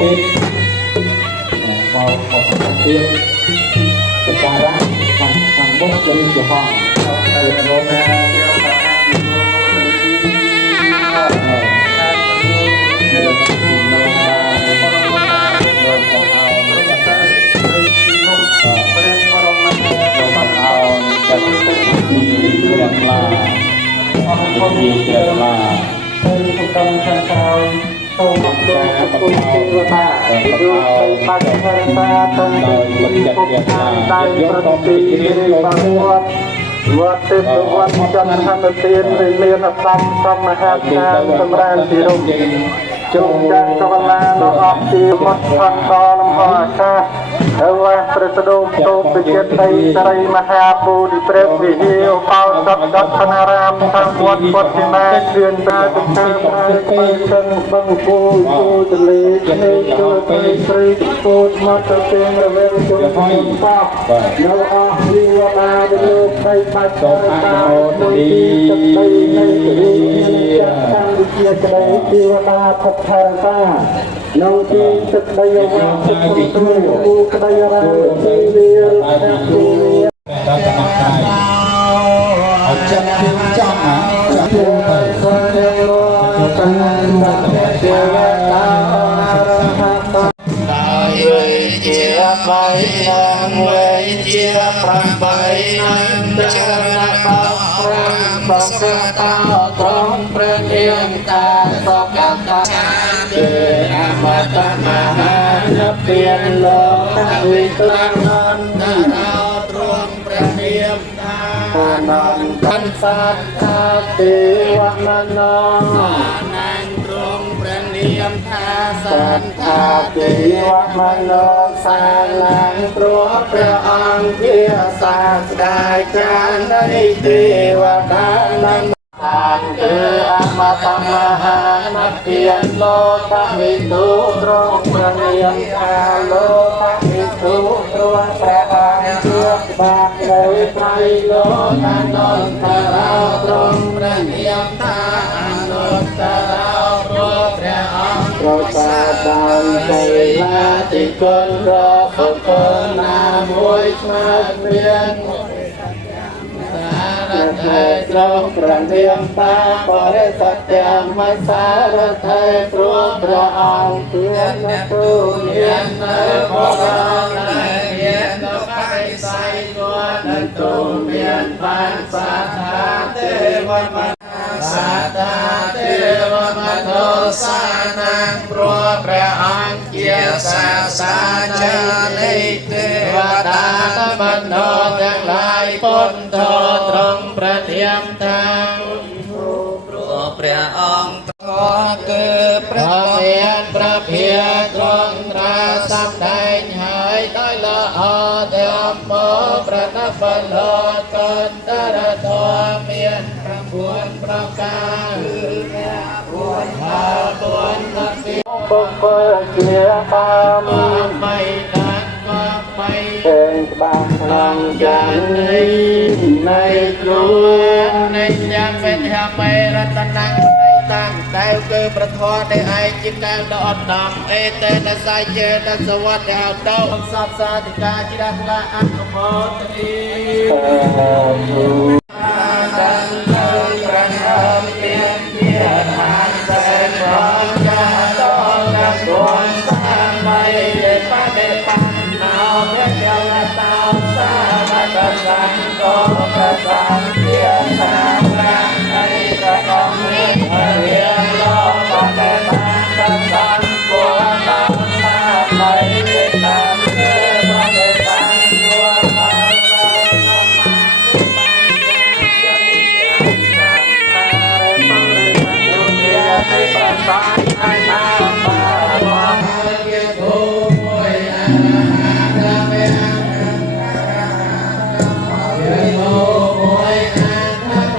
ติดพอเตียนจะการรักทางบกจะมีเจ้าห้องเรียนรู้นะมีเรื่องลามีเรื่องลาเป็นผู้กำกับการโตมาโดยคุณเทวดาดูไปปัจจัยตาตั้งแต่ที่พบทางได้ประติเรียนบางวัดวัดเทพวัดจันทร์เตียนเรียนธรรมสมหาทานสมราญสีรุ่งจงจักรวาลโลกที่มัดพันตอนมหาชาเอวะประสดุโตปิเจตัยสไรมหาภูริเปรตวิหิวเปาสัตดัชนารามทางวัดวัดที่มาเดือนตาตุกาไม้ไปสังบังปูจูทะเลเนจูไปสรีปูมัตเตงระเวงจุนป้าโนอาวิวนาเดโลไปปัจจัยตาโนดีจัตติในสีจักขังวิเชียกระไดทิวนาพัฒนาตาโนดีจัตติยวะสุขตุภูกระไดราสีเวียร์สีเวียร์ตาสมัครใจเอาจับพิมจับหาจับพิมไปสังเกตตังตังเจวะตาอรหัตตาเวเจียไปนังเวเจียพระไปนังเจรณะพระพระสตาตรงประเดียมตาสกัตตาเจอมตะมหาเปลี่ยนโลกวิตรังนนทราตรงประเดียมตานันทันสัตตาเทวมโนนันตรงประเดียมตาสัตตาเทวมโนสาลังตรัวพระองค์เพียศาสดาจารย์ในเทวดานันทานคืออมตะมหาเพียรโลกวิทูตรงประเนียมตาโลกวิทูตรวงพระองค์เชื่อบาทในไตรโลกานนทราตรงประเนียมตาอนนทราตรงพระองค์เราสาบานใจลาติคนรอคนคนนามวยมาเพียนเทตรงประเดียมตาบริสัทธามัสสารเทตรวงพระองค์เพียรตุเนียนในพระองค์ในเพียรไปใส่ตัวนันตุเมียนบานสัทธาเทวมสัทธาเทวมโนสานังพระองค์เกียรติสาจานิเทวดาธรรมโนทั้งหลายพ้นโทษตรงประเทียมทางพระองค์ก็คือพระเมียนพระเพียรตรงราสัมได้หายได้ละอาเดียมโมประนับโลกันตระตัวเมียนพระบุญพระกาบุญพระบุญพระสิปกเปิดเกียรติไม่ดังก็ไม่เป็นบางพลังยันในครัวในยังเป็นยาไม่รัตนังตั้งแต่เกิดประทอนในไอจิตแก้วดอดดำเอเตนะสายเจนะสวัสดิ์เอาเต้าสัพสาธิกาจิรักละอันโมตนีดังเลยประนามเกียรติยศทานแสนร้อนจะต้องกับตัวสร้างไม่ได้ปะเดปันเอาเพียงเดียวละเต้าสร้างมาตระสังก็กระสังเกียรตินารักในประกอบเรียนโลกปะเดปันกระสังบัวตาสร้างไม่ได้ตามเพื่อปะเดปันบัวตาสร้างให้ประสานให้นาบาลาเกียรติโอยอาณาเมอาเกียรติโอยอาณาโม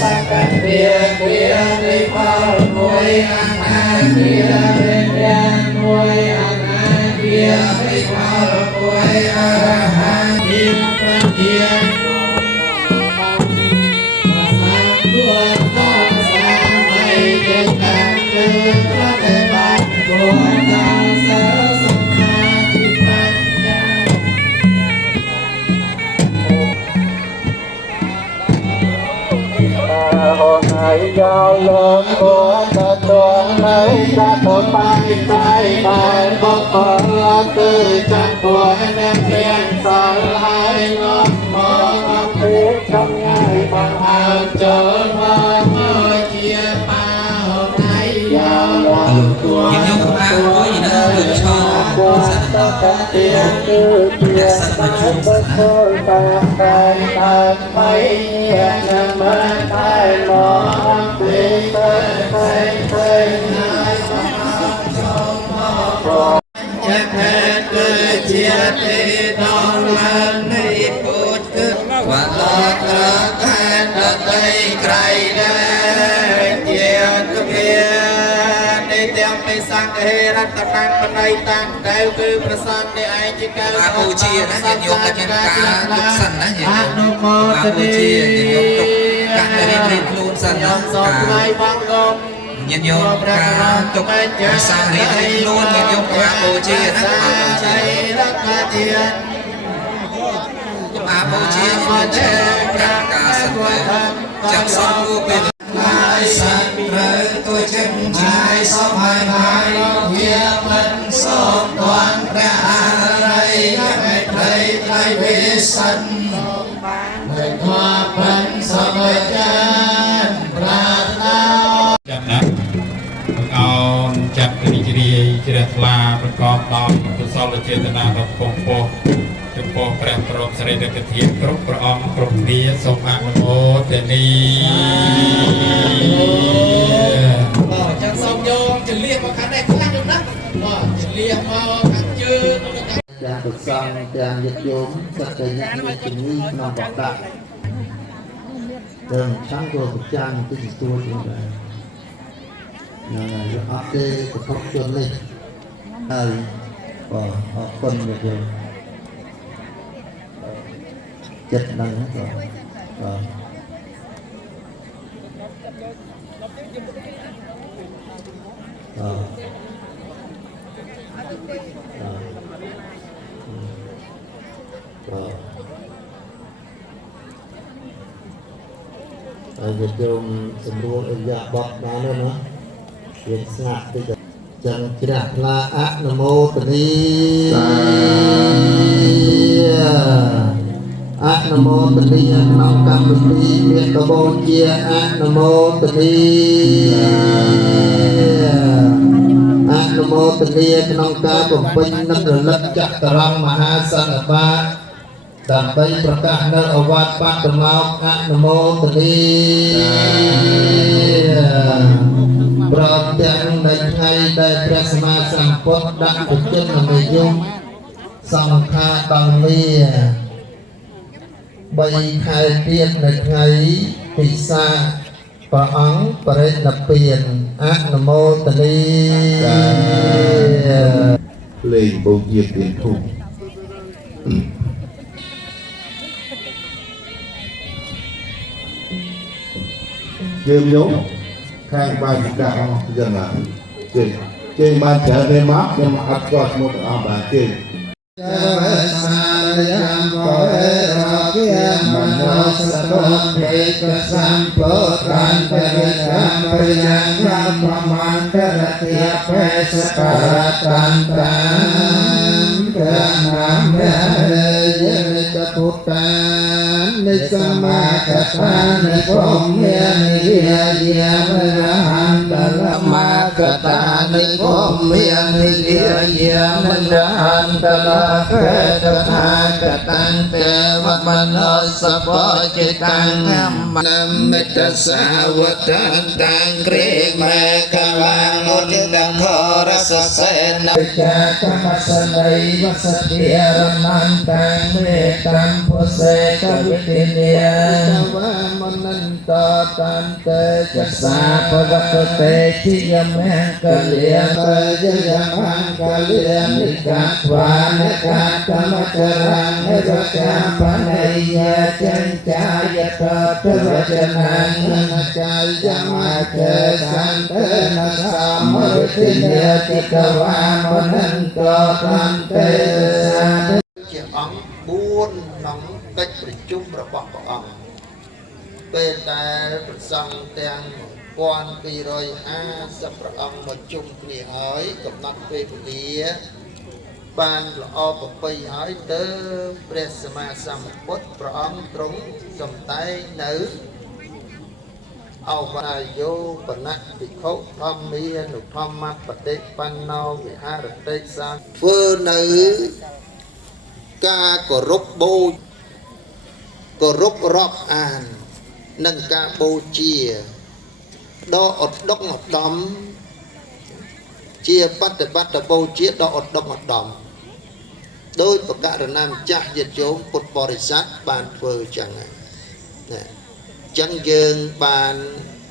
สังกัเปียเปียในพาหน่วยอาณาเปียเป็นเรียนหน่วยอาณาเปียในพาหน่วยอาหารเปียเป็นเปียตัวต้องสร้างให้เกิดการเกิดพระเดชบัณฑิตตัวต้องเสริมสมมาธิปัญญาหงหายยาวลมบัวตะตวงไหลจะตัวไปใจไปบอกขอตื่นจากตัวแนบเพียงสายหายงอมองเพื่อทำง่ายบางอาจเจอมาเมื่อเชียร์ป่าหงหายยาวลมตัวตัวไหลจะตัวตะเตียงคือเพียงสายบนโคนตาไปตาไปเงียบนำมาใต้หมอนเพื่อเพื่อเพื่อเพื่อนายมาชมมองจะแพ้เกิดเชียร์ตีนอนมันไม่พูดคือว่าลอดรักกันได้ใครได้เจียร์ก็เพียในเตียงในสังเฮรัตนังบันไดตั้งเดวคือประสันในไอจิกาอาบูชีนะยันยกกันยันกาลุกสันนะยันอาบูชียันยกตุกกันเรียนลูนสันนะยันยกการตุกสังเรียนลูนยันยกอาบูชีนะอาบูชีอาบูชียันเจ้ากาสันจับสังกูเป็นลายสันเริงตัวเช่นชายสมัยหายเฮียมันสมดวงพระอะไรยังไม่เคยไทยเวสันเมื่อความเป็นสมัยจันปราณนาจับนะเอาจับตรีจีเจริญลาประกอบตอนตุสลเจตนาตปงโปจุโปแปรปรบเสด็จกระเทียมกรุบกระอมกรุบดีสมอังโมเตนีจังสมโยมจะเรียกมาขันได้ครั้งหนึ่งนะว่าจะเรียกมาขันยืนการฝึกซ้อมการยึดโยมก็จะยัดในที่นี้นำบอกได้เดินช่างตัวฝึกจ้างที่ตัวจริงเลยนั่นแหละอัปเดตกับพวกจนเลยก็คนเดียวจัดนั่งก็จะโยมสำรวจอยากบอกมาแล้วนะเรียนสนับที่จะจังกระลาอะนโมตนีอะนโมตนีน้องกำบุตรีเมียกโบเจียอะนโมตนีอะนโมตนีน้องกาบุปนิน้ำระลักจักรังมหาสังฆบาดับไปประกาศในอวาทปัตตมาวอะนโมตนีปราบแต่งในไทยได้พระสมมาสัมพุทธดักบุตรนำไปยุ่งสังฆาบังเมียใบไทยเปียกในไทยปิศาปะอังปริณเปลี่ยนอะนโมตนีเลยโบเยียดเปลี่ยนทุกยืมยุข้างบ้านกลางยังไงเจมาเจอในมักยังอัดกอดหมดอาบาเจสายามโพเอราเกียมโนสโตเทกสัมโพธันเตรัมปยังรัมมันเตระเทียเปสการตันตังกนามเยนิจพุทธานิสมาคตานิพมเมียนิเยเยมระหันตละมาคตานิพมเมียนิเยเยมระหันตละเกตถากตังเตวมโนสปจิตังนัมมิตสาวตันตังเกรเมฆลังมุนิดังโครสเสนจักมัสนัยวัสเทียรนันตังเมฆ ตัมพุเสกวิติเนียวามนันตตันเตจัสสาภวตุเตชิยเมกะเลียเตยยมังกะเลียนิกัตวานิกัตตมจรังนิรัจาปะเนยจันจายตตระจนังนัจจายมาเจสันเตนะสามฤติเนียจิตวามนันตตันเตជាអង្គ4ក្នុងកិច្ចប្រជុំរបស់ព្រះអង្គពេលដែលព្រះសង្ឃទាំង1250ព្រះអង្គមកជុំគ្នាហើយកំណត់ពេលវេលាបានល្អប្រពៃហើយទៅព្រះសម្មាសម្ពុទ្ធព្រះអង្គទ្រង់សំដែងនៅអវតាយោបណៈភិក្ខុធម្មានុធម្មបតិបណ្ណោវិហារតិសាធ្វើនៅការគោរពបូជគោរពរាប់អាននិងការបូជាដ៏ឧត្តមឧត្តមជាបប្រតិបត្តិបូជាដ៏ឧត្តមឧត្តមដោយប្រកាសណាម្ចាស់ញាតិញោមពុទ្ធបរិស័ទបានធ្វើចឹងណាចឹងយើងបាន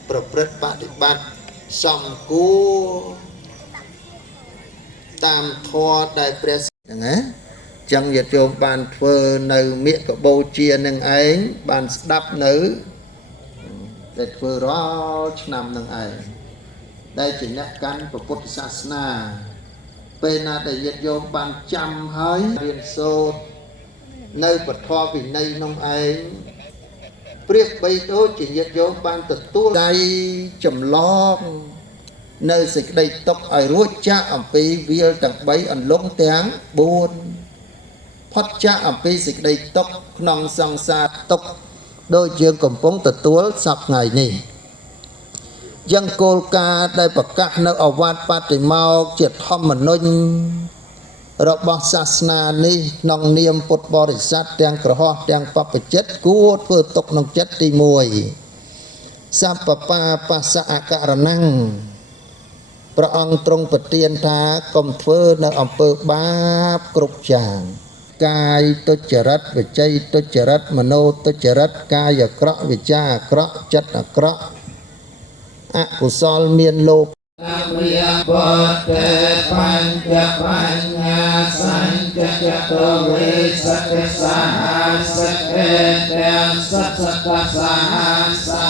ប្រព្រឹត្តបប្រតិបត្តិសំគួរតាមធម៌ដែលព្រះចឹងណាចឹងញាតិញោមបានធ្វើនៅមេកបូជានឹងឯងបានស្ដាប់នៅដែលធ្វើរាល់ឆ្នាំនឹងឯងដែលជាអ្នកកាន់ពុទ្ធសាសនាពេលណាដែលញាតិញោមបានចាំហើយរៀនសូត្រនៅពធវិន័យនោះឯងព្រៀបបីដូចជាញាតិញោមបានទទួលដៃចម្លងនៅសេចក្តីទុកឲ្យរួចចាកអំពីវាលទាំង3អន្លង់ទាំង4ផុតចាកអំពីសេចក្តីទុកក្នុងសង្សារទុកដោយយើងកំពុងទទួលសពថ្ងៃនេះយ៉ាងគោលការណ៍ដែលប្រកាសនៅអវាទបតិមោក្ខជាធម្មនុញ្ញរបស់សាសនានេះក្នុងនាមពុទ្ធបរិស័ទទាំងក្រហមទាំងបព្វជិតគួរធ្វើទុកក្នុងចិត្តទី1សពបាបសអករណੰព្រះអង្គទ្រង់ប្រទានថាកុំធ្វើនៅអំពើបាបគ្រប់យ៉ាងកាយទុច្ចរិតវិច័យទុច្ចរិតមโนទុច្ចរិតកាយអាក្រក់វិចារអាក្រក់ចិត្តអាក្រក់អកុសលមានលោភវិយបតេបញ្ចបញ្ញាសញ្ចចតវេសកសាសកេទាំងសត្សតសាសា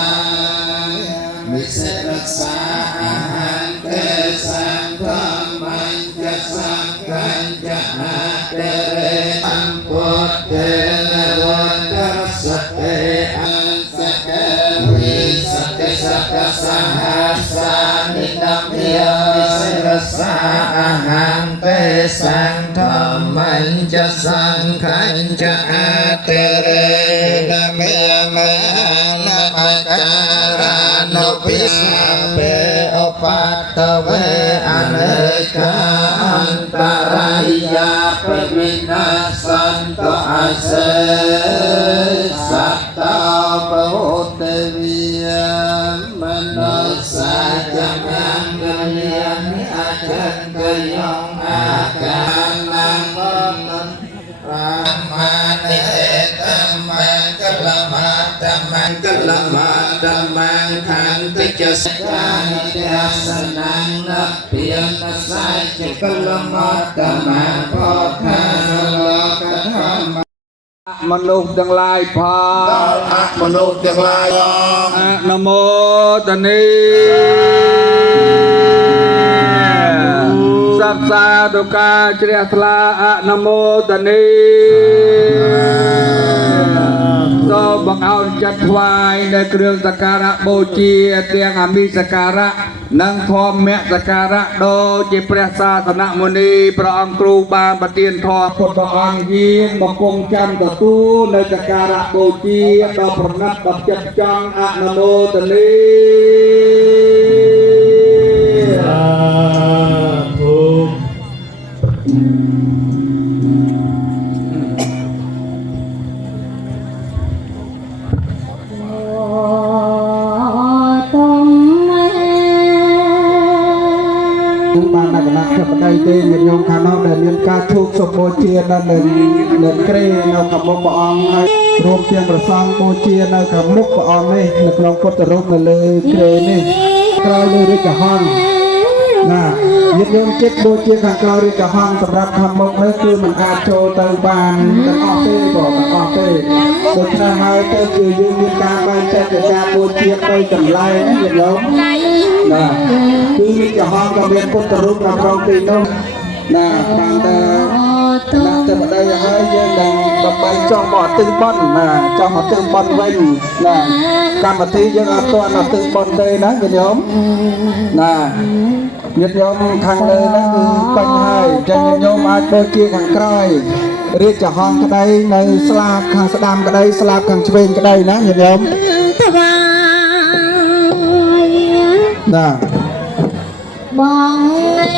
មិសេរសាអហង្កេសង្ឃមញ្ចសង្ឃញ្ចហតេរេអំពុទ្ធេនវន្តសតេអសកេវិសកសកសាសានិនមិមិសេរសាអហង្កេសង្ឃមញ្ចសង្ឃញ្ចហតេរេនមិមនមការនុពិសាពេអបតវេអនេកាអន្តរាយាបវិនាសន្តអសេសតោបោតវិយមនោសាចមង្គលាមិអចន្តយងអាកានំមនរាមានិតមង្គលមតមង្គលមតមង្គខន្តិចសកានិទេសនានភិយនសាចកលមតមង្គពោធិលោកធម្មមនុស្សទាំងឡាយផងមនុស្សទាំងឡាយអនុមោទនីសព្សាទុកាជ្រះថ្លាអនុមោទនីសូមបង្អោនចិត្តថ្វាយនៅគ្រឿងសក្ការៈបូជាទាំងអមិសក្ការៈនិងធម្មសក្ការៈដូចជាព្រះសាសនមុនីព្រះអង្គគ្រូបានប្រទានធម៌ពុទ្ធអង្គយាងមកគង់ចាំទទួលនៅសក្ការៈបូជាដ៏ប្រណិតដ៏ចិត្តចង់អនុមោទនីសាធុបានគណៈ បដិទេញាតិញោមខាងនោះដែលមានការជួបសុបូជានៅនឹងក្រេនៅខាងមុខព្រះអង្គហើយរួមទាំងប្រសង់បូជានៅខាងមុខព្រះអង្គនេះនៅក្នុងពុទ្ធរូបនៅលើក្រេនេះក្រោយលើរាជហង្សណាញាតិញោមចិត្តបូជាខាងក្រោយរាជហង្សសម្រាប់ខាងមុខនេះគឺមិនអាចចូលទៅបានទាំងអស់ទេបងទាំងអស់ទេដូច្នេះហើយទៅគឺយើងមានការបែងចែកការបូជាទៅចម្លែកណាញាតិញោមណាគឺរាជហង្សក៏មានពុទ្ធរូបនៅក្នុងទីនោះណាបានតែដាក់ទៅបដិហើយយើងនឹងដើម្បីចង់មកទិញបន់ណាចង់មកទិញបន់វិញណាកម្មវិធីយើងអត់ទាន់មកទិញបន់ទេណាញាតិញោមណាញាតិញោមខាងលើហ្នឹងគឺពេញហើយចឹងញាតិញោមអាចបូជាខាងក្រោយរាជហង្សក្តីនៅស្លាបខាងស្ដាំក្តីស្លាបខាងឆ្វេងក្តីណាញាតិញោមណាបងញាតិ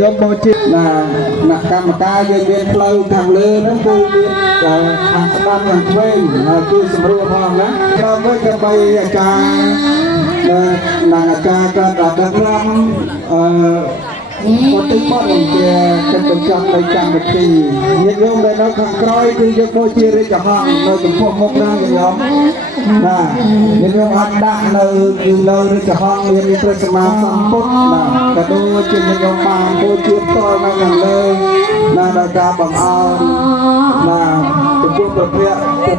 ញោមបូជាណាអ្នកកម្មការយើងមានផ្លូវខាងលើហ្នឹងគឺមានខាងស្ដាំខាងឆ្វេងគឺស្រួលផងណាក្រោមវិញដើម្បីអាចារ្យនិងអាចារ្យក៏ដល់ដល់ពុទ្ធិបត្តិជាកិច្ចបញ្ចប់នៃកម្មវិធីញាតិញោមដែលនៅខាងក្រោយគឺយើងបូជារាជហង្សនៅចំពោះមុខណាញាតិញោមណាញាតិញោមអាចដាក់នៅលើរាជហង្សមានព្រះសម្មាសម្ពុទ្ធណាក៏ដូចជាញាតិញោមបានបូជាផ្ទាល់នៅខាងលើណាដោយការបង្អោនណាចំពោះព្រះ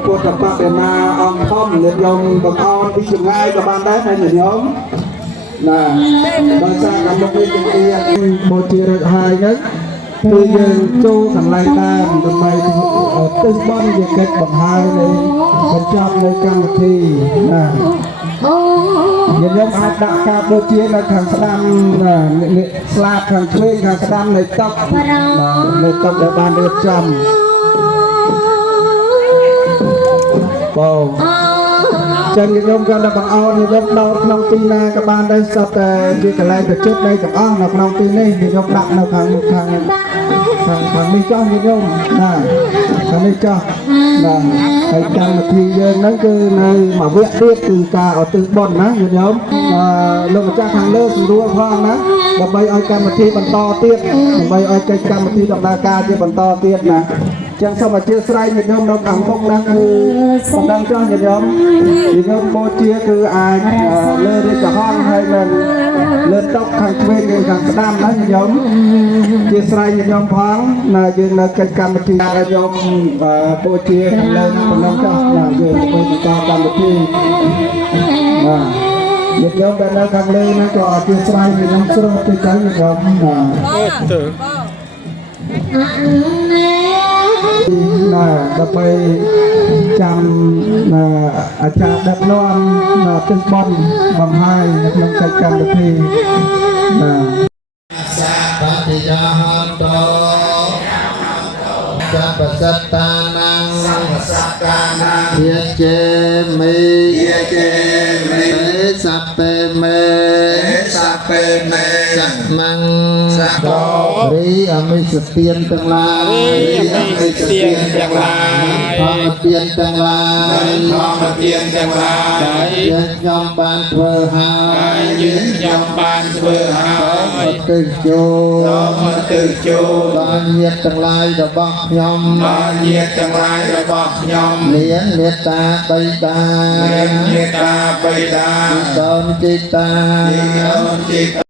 ពុទ្ធបដិមាអង្គធំញាតិញោមបង្អោនពីចម្ងាយក៏បានដែរញាតិញោមណាដោយសារកម្មវិធីជំនាញបូជារួចហើយហ្នឹងគឺយើងចូលកន្លែងតាមដើម្បីទិសបន់ជាកិច្ចបង្ហាញនៃបញ្ចប់នៃកម្មវិធីណាយើងអាចដាក់ការបូជានៅខាងស្ដាំស្លាបខាងឆ្វេងខាងស្ដាំនៃតុនៃតុដែលបានរៀបចំបងចឹងខ្ញុំក៏ដល់បងអោនខ្ញុំដោតក្នុងទីណាក៏បានដែរសត្វតែជាកន្លែងប្រជុំនៃទាំងអស់នៅក្នុងទីនេះខ្ញុំដាក់នៅខាងនេះចោះខ្ញុំណាខាងនេះចោះណាហើយកម្មវិធីយើងហ្នឹងគឺនៅមួយវគ្គទៀតគឺការឧទ្ទិសបុណ្យណាខ្ញុំលោកម្ចាស់ខាងលើស្រួលផងណាដើម្បីឲ្យកម្មវិធីបន្តទៀតដើម្បីឲ្យកិច្ចកម្មវិធីដំណើរការជាបន្តទៀតណាចឹងសូមអធិស្ឋានញាតិញោមនៅខាងមុខហ្នឹងគឺបណ្ដឹងចោះញាតិញោមបូជាគឺអាចលើរាជហង្សហើយនឹងលើតុខាងឆ្វេងនិងខាងស្ដាំណាញាតិញោមជាស្រ័យញាតិញោមផងណាយើងនៅកិច្ចកម្មវិធីដែលញោមបូជាខាងលើបណ្ដឹងចោះណាយើងបន្តកម្មវិធីណាញាតិញោមដែលនៅខាងលើហ្នឹងក៏អធិស្ឋានញាតិញោមស្រុកទៅចឹងញាតិញោមណាណាដើម្បីចាំអាចារ្យដឹកនាំទិសបន់បង្ហាញក្នុងកិច្ចកម្មវិធីណាសាបតិយាហន្តោចបសត្តានាងយាចេមេសពេមេសមង្សរីអមិសទានទាំងឡាយធម្មទានទាំងឡាយយើងខ្ញុំបានធ្វើហើយឧទ្ទិសជូនដល់ញាតិទាំងឡាយរបស់ខ្ញុំមានមេត្តាបិតាកូនជីតា